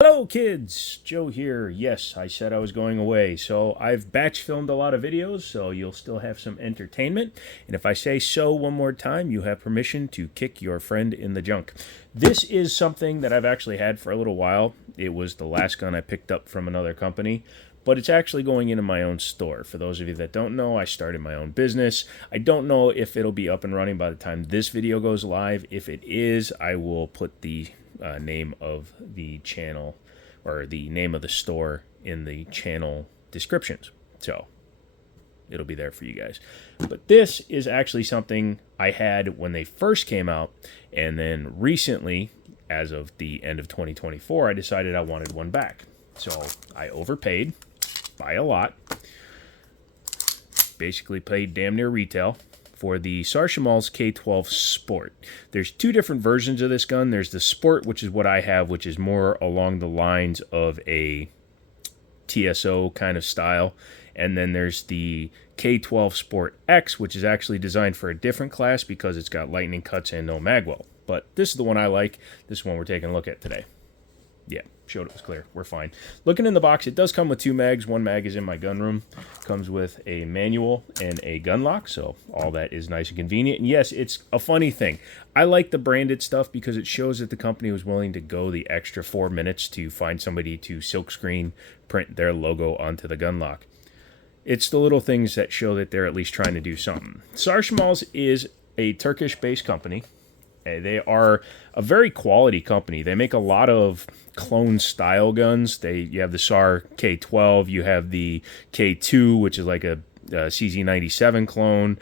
Hello kids, Joe here. Yes, I said I was going away. So I've batch filmed a lot of videos, so you'll still have some entertainment. And if I say so one more time, you have permission to kick your friend in the junk. This is something that I've actually had for a little while. It was the last gun I picked up from another company, but it's actually going into my own store. For those of you that don't know, I started my own business. I don't know if it'll be up and running by the time this video goes live. If it is, I will put the name of the channel or the name of the store in the channel descriptions. So it'll be there for you guys. But this is actually something I had when they first came out. And then recently, as of the end of 2024, I decided I wanted one back. So I overpaid by a lot. Basically paid damn near retail for the Sarshamall's K12 Sport. There's two different versions of this gun. There's the Sport, which is what I have, which is more along the lines of a TSO kind of style. And then there's the K12 Sport X, which is actually designed for a different class because it's got lightning cuts and no magwell. But this is the one I like. This is one we're taking a look at today. Yeah, showed it was clear. We're fine. Looking in the box, it does come with two mags. One mag is in my gun room. Comes with a manual and a gun lock, so all that is nice and convenient. And yes, it's a funny thing. I like the branded stuff because it shows that the company was willing to go the extra 4 minutes to find somebody to silkscreen print their logo onto the gun lock. It's the little things that show that they're at least trying to do something. Sarshamall's is a Turkish-based company. They are a very quality company. They make a lot of clone style guns. You have the SAR K12, you have the K2, which is like a CZ97 clone.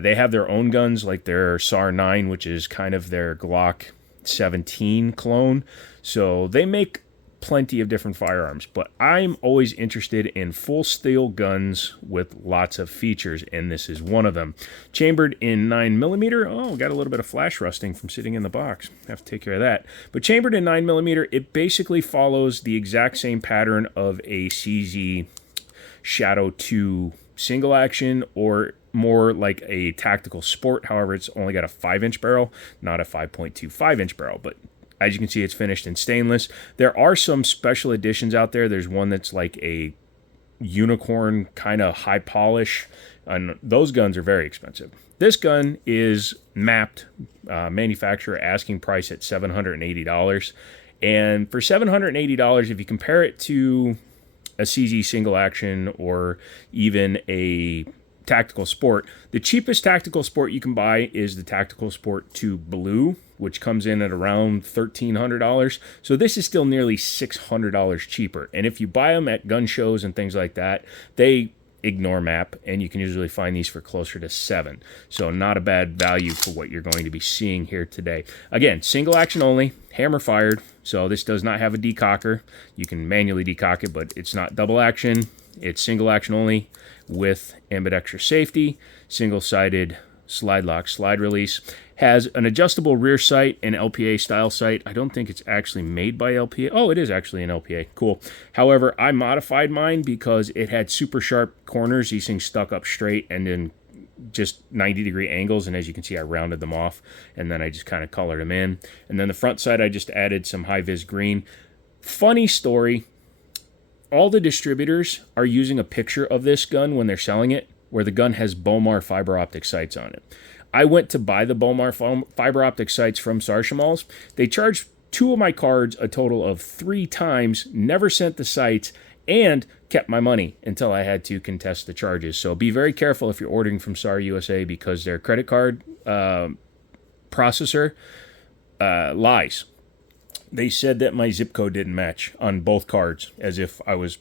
They have their own guns, like their SAR 9, which is kind of their Glock 17 clone. So they make plenty of different firearms, but I'm always interested in full steel guns with lots of features, and this is one of them. Chambered in 9mm. Oh, got a little bit of flash rusting from sitting in the box. Have to take care of that. But chambered in 9mm, it basically follows the exact same pattern of a CZ Shadow 2 single action, or more like a tactical sport. However, it's only got a 5-inch barrel, not a 5.25-inch barrel, but as you can see, it's finished in stainless. There are some special editions out there. There's one that's like a unicorn kind of high polish, and those guns are very expensive. This gun is mapped, manufacturer asking price at $780. And for $780, if you compare it to a CZ single action or even a tactical sport, the cheapest tactical sport you can buy is the Tactical Sport 2 Blue, which comes in at around $1,300. So this is still nearly $600 cheaper. And if you buy them at gun shows and things like that, they ignore map, and you can usually find these for closer to $7. So not a bad value for what you're going to be seeing here today. Again, single action only, hammer fired. So this does not have a decocker. You can manually decock it, but it's not double action. It's single action only with ambidextrous safety, single-sided slide lock, slide release. Has an adjustable rear sight, an LPA style sight. I don't think it's actually made by LPA. Oh, it is actually an LPA. Cool. However, I modified mine because it had super sharp corners. These things stuck up straight and then just 90-degree angles. And as you can see, I rounded them off and then I just kind of colored them in. And then the front side, I just added some high-vis green. Funny story. All the distributors are using a picture of this gun when they're selling it, where the gun has Bomar fiber optic sights on it. I went to buy the Bomar fiber optic sights from Sarshamall's. They charged 2 of my cards a total of 3 times, never sent the sights, and kept my money until I had to contest the charges. So be very careful if you're ordering from SAR USA, because their credit card processor lies. They said that my zip code didn't match on both cards, as if I was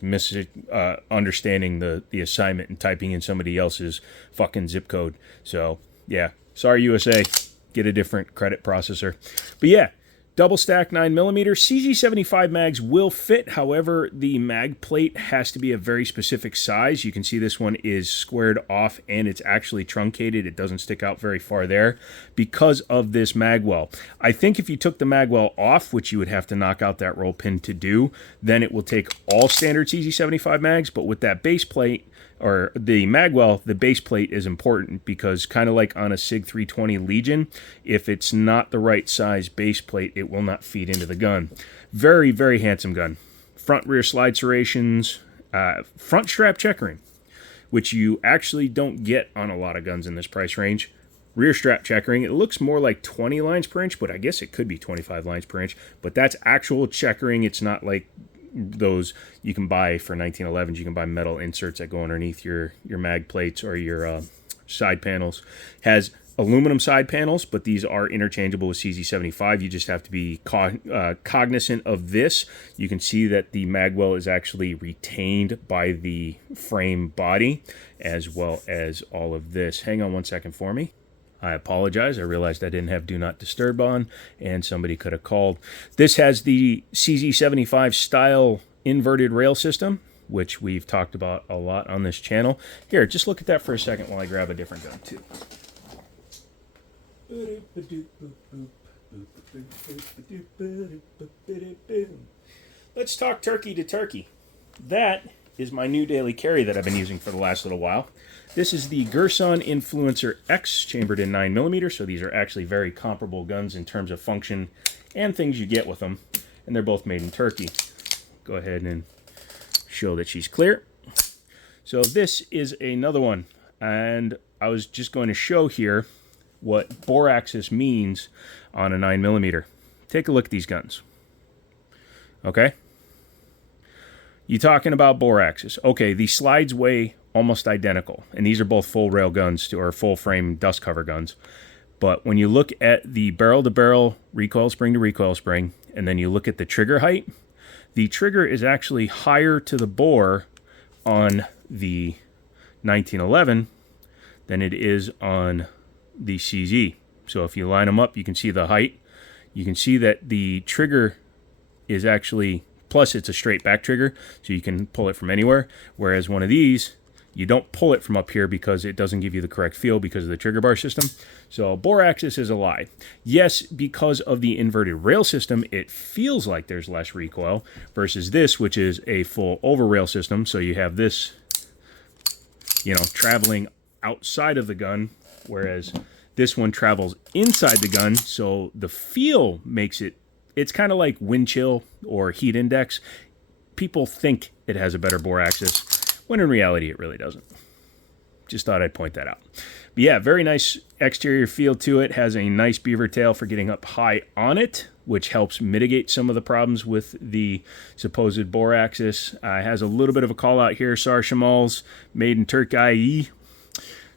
understanding the assignment and typing in somebody else's fucking zip code. So, yeah, sorry, USA, get a different credit processor. But yeah, double stack 9mm. CZ75 mags will fit. However, the mag plate has to be a very specific size. You can see this one is squared off and it's actually truncated. It doesn't stick out very far there because of this magwell. I think if you took the magwell off, which you would have to knock out that roll pin to do, then it will take all standard CZ75 mags. But with that base plate, or the magwell, the base plate is important because kind of like on a SIG 320 Legion, if it's not the right size base plate, it will not feed into the gun. Very, very handsome gun. Front rear slide serrations, front strap checkering, which you actually don't get on a lot of guns in this price range. Rear strap checkering, it looks more like 20 lines per inch, but I guess it could be 25 lines per inch. But that's actual checkering. It's not like those you can buy for 1911s. You can buy metal inserts that go underneath your mag plates or your side panels. Has aluminum side panels, but these are interchangeable with CZ75. You just have to be cognizant of this. You can see that the magwell is actually retained by the frame body, as well as all of this. Hang on one second for me. I apologize. I realized I didn't have Do Not Disturb on, and somebody could have called. This has the CZ75 style inverted rail system, which we've talked about a lot on this channel. Here, just look at that for a second while I grab a different gun, too. Let's talk turkey to turkey. That is my new daily carry that I've been using for the last little while. This is the Girsan Influencer X, chambered in 9mm, so these are actually very comparable guns in terms of function and things you get with them, and they're both made in Turkey. Go ahead and show that she's clear. So this is another one, and I was just going to show here what bore axis means on a 9mm. Take a look at these guns. Okay? You talking about bore axis. Okay, the slides weigh almost identical, and these are both full rail guns or full frame dust cover guns. But when you look at the barrel to barrel, recoil spring to recoil spring, and then you look at the trigger height, the trigger is actually higher to the bore on the 1911 than it is on the CZ. So if you line them up, you can see the height. You can see that the trigger is actually, plus it's a straight back trigger, so you can pull it from anywhere. Whereas one of these, you don't pull it from up here because it doesn't give you the correct feel because of the trigger bar system. So bore axis is a lie. Yes, because of the inverted rail system, it feels like there's less recoil versus this, which is a full over rail system. So you have this, you know, traveling outside of the gun, whereas this one travels inside the gun. So the feel makes it, it's kind of like wind chill or heat index. People think it has a better bore axis, when in reality it really doesn't. Just thought I'd point that out. But yeah, very nice exterior feel to it. Has a nice beaver tail for getting up high on it, which helps mitigate some of the problems with the supposed bore axis. Has a little bit of a call out here. Sarshamals, made in Turkey.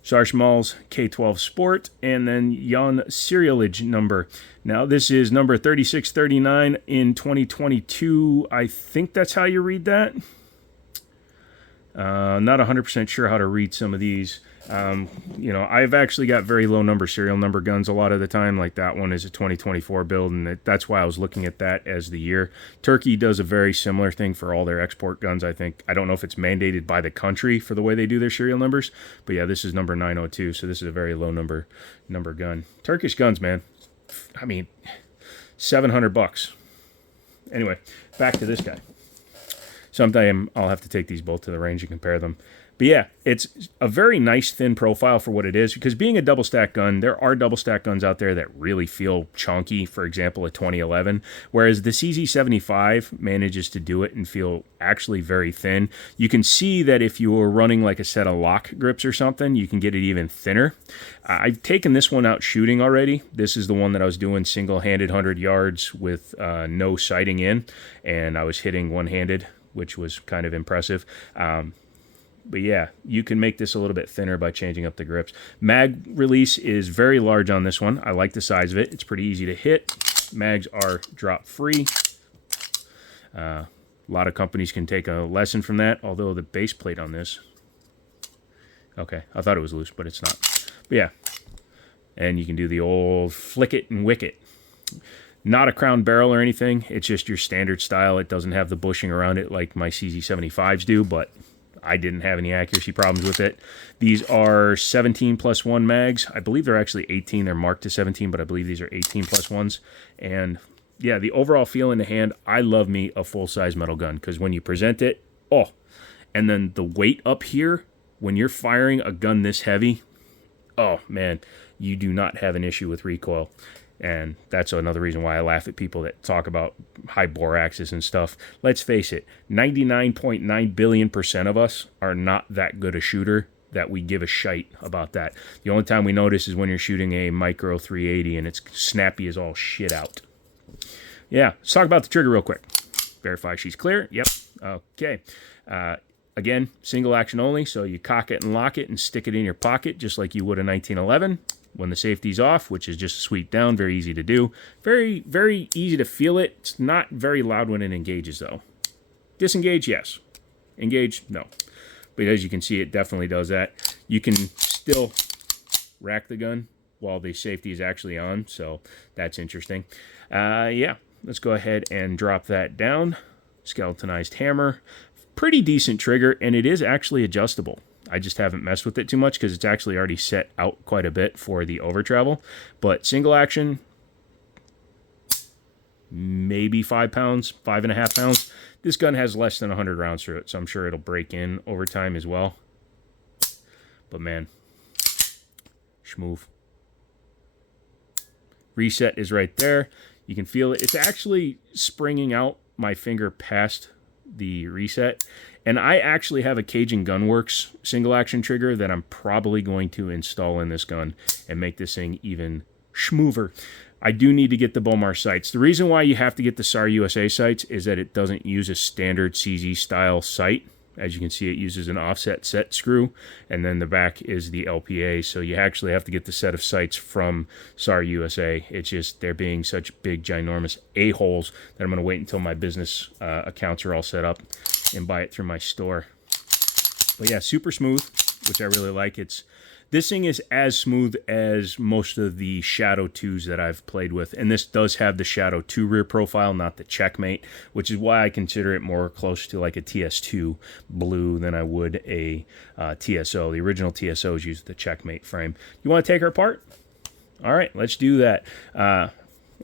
Sarshamals K12 Sport, and then Yan serialage number. Now this is number 3639 in 2022. I think that's how you read that. Not 100% sure how to read some of these. You know, I've actually got very low number serial number guns a lot of the time. Like that one is a 2024 build, and that's why I was looking at that as the year. Turkey does a very similar thing for all their export guns, I think. I don't know if it's mandated by the country for the way they do their serial numbers, but yeah, this is number 902, so this is a very low number gun. Turkish guns, man. I mean, $700. Anyway, back to this guy. Sometime I'll have to take these both to the range and compare them. But yeah, it's a very nice thin profile for what it is, because being a double stack gun, there are double stack guns out there that really feel chunky, for example, a 2011, whereas the CZ75 manages to do it and feel actually very thin. You can see that if you were running like a set of lock grips or something, you can get it even thinner. I've taken this one out shooting already. This is the one that I was doing single-handed 100 yards with no sighting in, and I was hitting one-handed, which was kind of impressive. But yeah, you can make this a little bit thinner by changing up the grips. Mag release is very large on this one. I like the size of it. It's pretty easy to hit. Mags are drop free. A lot of companies can take a lesson from that, although the base plate on this... Okay, I thought it was loose, but it's not. But yeah, and you can do the old flick it and wick it. Not a crown barrel or anything. It's just your standard style. It doesn't have the bushing around it like my CZ75s do, but I didn't have any accuracy problems with it. These are 17 plus 1 mags. I believe they're actually 18. They're marked to 17, but I believe these are 18 plus 1s. And yeah, the overall feel in the hand, I love me a full-size metal gun, because when you present it, oh, and then the weight up here when you're firing a gun this heavy, oh man, you do not have an issue with recoil. And that's another reason why I laugh at people that talk about high bore axes and stuff. Let's face it, 99.9 billion% of us are not that good a shooter that we give a shite about that. The only time we notice is when you're shooting a micro 380 and it's snappy as all shit out. Yeah, let's talk about the trigger real quick. Verify she's clear. Yep. Okay. Again, single action only, so you cock it and lock it and stick it in your pocket just like you would a 1911. When the safety's off, which is just a sweep down, very easy to do. Very, very easy to feel it. It's not very loud when it engages, though. Disengage, yes. Engage, no. But as you can see, it definitely does that. You can still rack the gun while the safety is actually on, so that's interesting. Yeah, let's go ahead and drop that down. Skeletonized hammer. Pretty decent trigger, and it is actually adjustable. I just haven't messed with it too much because it's actually already set out quite a bit for the over travel. But single action, maybe 5 pounds, 5.5 pounds. This gun has less than 100 rounds through it, so I'm sure it'll break in over time as well. But man, schmooth. Reset is right there. You can feel it. It's actually springing out my finger past the reset. And I actually have a Cajun Gunworks single action trigger that I'm probably going to install in this gun and make this thing even schmoover. I do need to get the Bomar sights. The reason why you have to get the SAR USA sights is that it doesn't use a standard CZ style sight. As you can see, it uses an offset set screw, and then the back is the LPA, so you actually have to get the set of sights from SAR USA. It's just they're being such big, ginormous a-holes that I'm going to wait until my business accounts are all set up and buy it through my store. But yeah, super smooth, which I really like. This thing is as smooth as most of the Shadow 2s that I've played with. And this does have the Shadow 2 rear profile, not the Checkmate, which is why I consider it more close to like a TS2 blue than I would a TSO. The original TSOs used the Checkmate frame. You want to take her apart? All right, let's do that.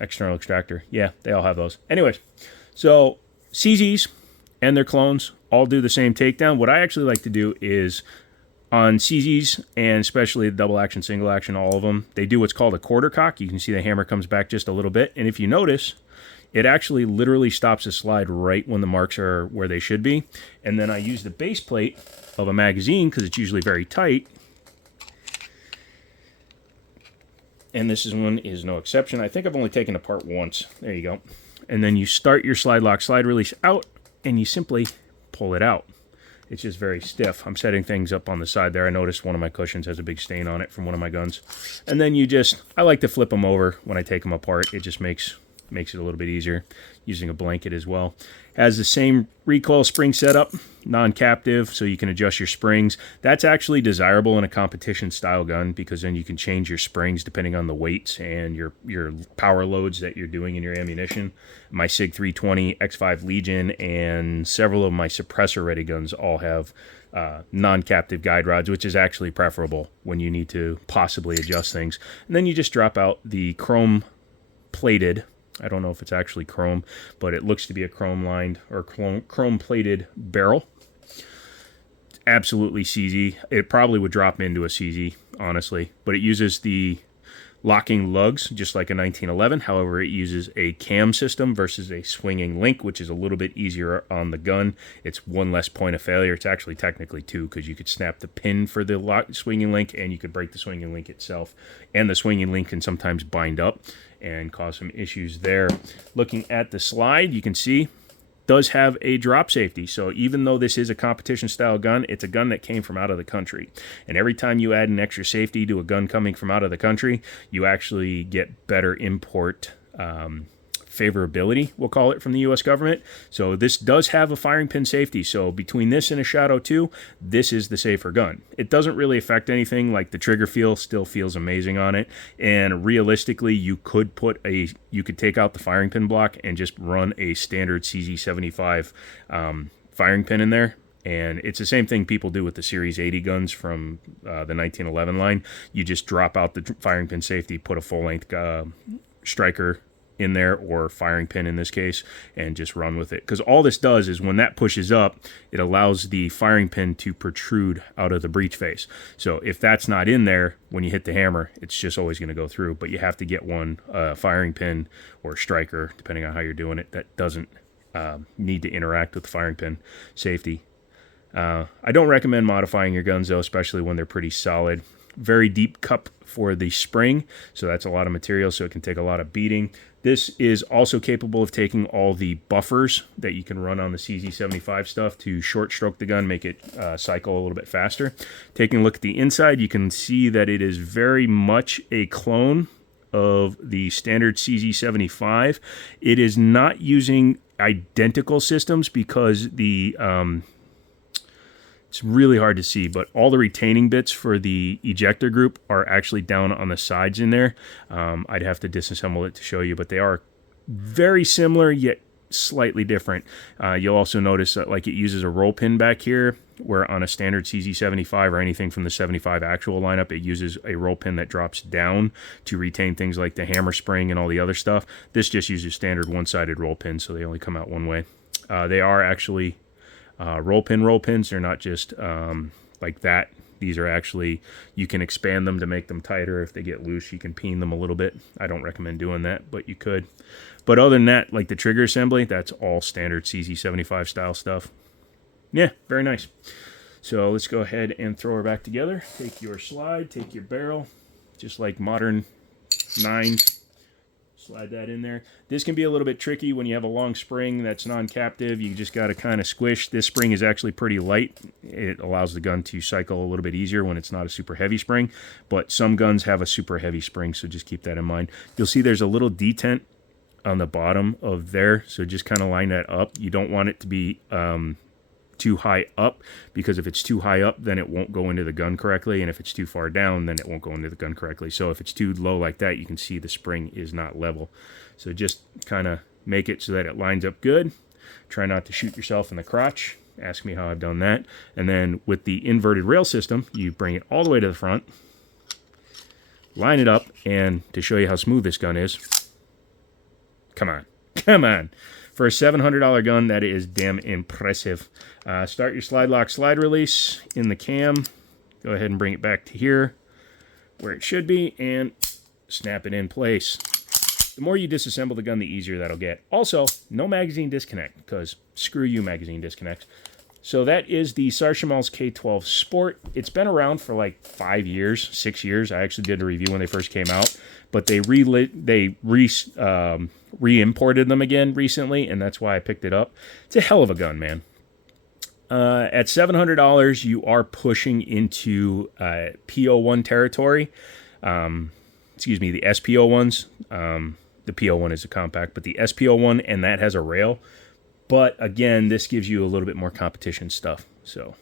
External extractor. Yeah, they all have those. Anyways, so CZs and their clones all do the same takedown. What I actually like to do is on CZs, and especially the double action, single action, all of them, they do what's called a quarter cock. You can see the hammer comes back just a little bit. And if you notice, it actually literally stops the slide right when the marks are where they should be. And then I use the base plate of a magazine, because it's usually very tight. And this one is no exception. I think I've only taken it apart once. There you go. And then you start your slide lock, slide release out, and you simply pull it out. It's just very stiff. I'm setting things up on the side there. I noticed one of my cushions has a big stain on it from one of my guns. And then I like to flip them over when I take them apart. It just makes it a little bit easier, using a blanket as well. Has the same recoil spring setup, non-captive, so you can adjust your springs. That's actually desirable in a competition style gun, because then you can change your springs depending on the weights and your power loads that you're doing in your ammunition. My SIG 320, X5 Legion, and several of my suppressor ready guns all have non-captive guide rods, which is actually preferable when you need to possibly adjust things. And then you just drop out the chrome plated, I don't know if it's actually chrome, but it looks to be a chrome lined or chrome plated barrel. Absolutely CZ. It probably would drop into a CZ, honestly, but it uses the locking lugs just like a 1911. However, it uses a cam system versus a swinging link, which is a little bit easier on the gun. It's one less point of failure. It's actually technically two, because you could snap the pin for the swinging link and you could break the swinging link itself. And the swinging link can sometimes bind up and cause some issues there. Looking at the slide, you can see does have a drop safety. So even though this is a competition style gun, it's a gun that came from out of the country. And every time you add an extra safety to a gun coming from out of the country, you actually get better import favorability, we'll call it, from the U.S. government. So this does have a firing pin safety. So between this and a Shadow 2, this is the safer gun. It doesn't really affect anything. Like the trigger feel still feels amazing on it. And realistically, you could take out the firing pin block and just run a standard CZ75 firing pin in there. And it's the same thing people do with the Series 80 guns from the 1911 line. You just drop out the firing pin safety, put a full-length striker in there, or firing pin in this case, and just run with it. Because all this does is when that pushes up, it allows the firing pin to protrude out of the breech face. So if that's not in there, when you hit the hammer, it's just always going to go through. But you have to get one firing pin or striker, depending on how you're doing it, that doesn't need to interact with the firing pin. Safety. I don't recommend modifying your guns, though, especially when they're pretty solid. Very deep cup for the spring, so that's a lot of material, so it can take a lot of beating. This is also capable of taking all the buffers that you can run on the CZ75 stuff to short stroke the gun, make it cycle a little bit faster. Taking a look at the inside, you can see that it is very much a clone of the standard CZ75. It is not using identical systems because the it's really hard to see, but all the retaining bits for the ejector group are actually down on the sides in there. I'd have to disassemble it to show you, but they are very similar yet slightly different. You'll also notice that like it uses a roll pin back here, where on a standard CZ75 or anything from the 75 actual lineup, it uses a roll pin that drops down to retain things like the hammer spring and all the other stuff. This just uses standard one-sided roll pins, so they only come out one way. They are actually roll pins. They're not just like that. These are actually, you can expand them to make them tighter. If they get loose, you can peen them a little bit. I don't recommend doing that, but you could. But other than that, like the trigger assembly, that's all standard CZ75 style stuff. Yeah, very nice. So let's go ahead and throw her back together. Take your slide, take your barrel, just like modern 9s. Slide that in there. This can be a little bit tricky when you have a long spring that's non-captive. You just got to kind of squish. This spring is actually pretty light. It allows the gun to cycle a little bit easier when it's not a super heavy spring, but some guns have a super heavy spring, so just keep that in mind. You'll see there's a little detent on the bottom of there, so just kind of line that up. You don't want it to be too high up, because if it's too high up, then it won't go into the gun correctly, and if it's too far down, then it won't go into the gun correctly. So if it's too low like that, you can see the spring is not level. So just kind of make it so that it lines up good. Try not to shoot yourself in the crotch. Ask me how I've done that. And then with the inverted rail system, you bring it all the way to the front, line it up, and to show you how smooth this gun is, come on. For a $700 gun, that is damn impressive. Start your slide lock slide release in the cam. Go ahead and bring it back to here where it should be and snap it in place. The more you disassemble the gun, the easier that'll get. Also, no magazine disconnect, because screw you magazine disconnects. So that is the Sarchemals K12 Sport. It's been around for like 5 years, 6 years. I actually did a review when they first came out, but they re-imported them again recently, and that's why I picked it up. It's a hell of a gun, man. At $700, you are pushing into PO1 territory. Excuse me, the SPO1s. The PO1 is a compact, but the SPO1, and that has a rail. But again, this gives you a little bit more competition stuff. So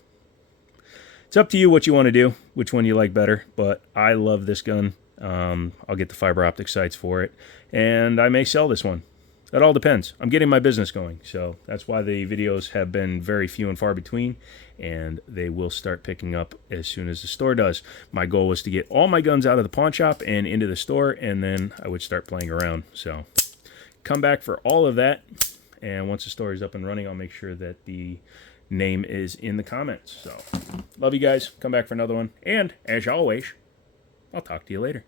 it's up to you what you want to do, which one you like better. But I love this gun. I'll get the fiber optic sights for it, and I may sell this one. That all depends. I'm getting my business going, so that's why the videos have been very few and far between, and they will start picking up as soon as the store does. My goal was to get all my guns out of the pawn shop and into the store, and then I would start playing around. So come back for all of that, and once the store is up and running, I'll make sure that the name is in the comments. So love you guys. Come back for another one, and as always, I'll talk to you later.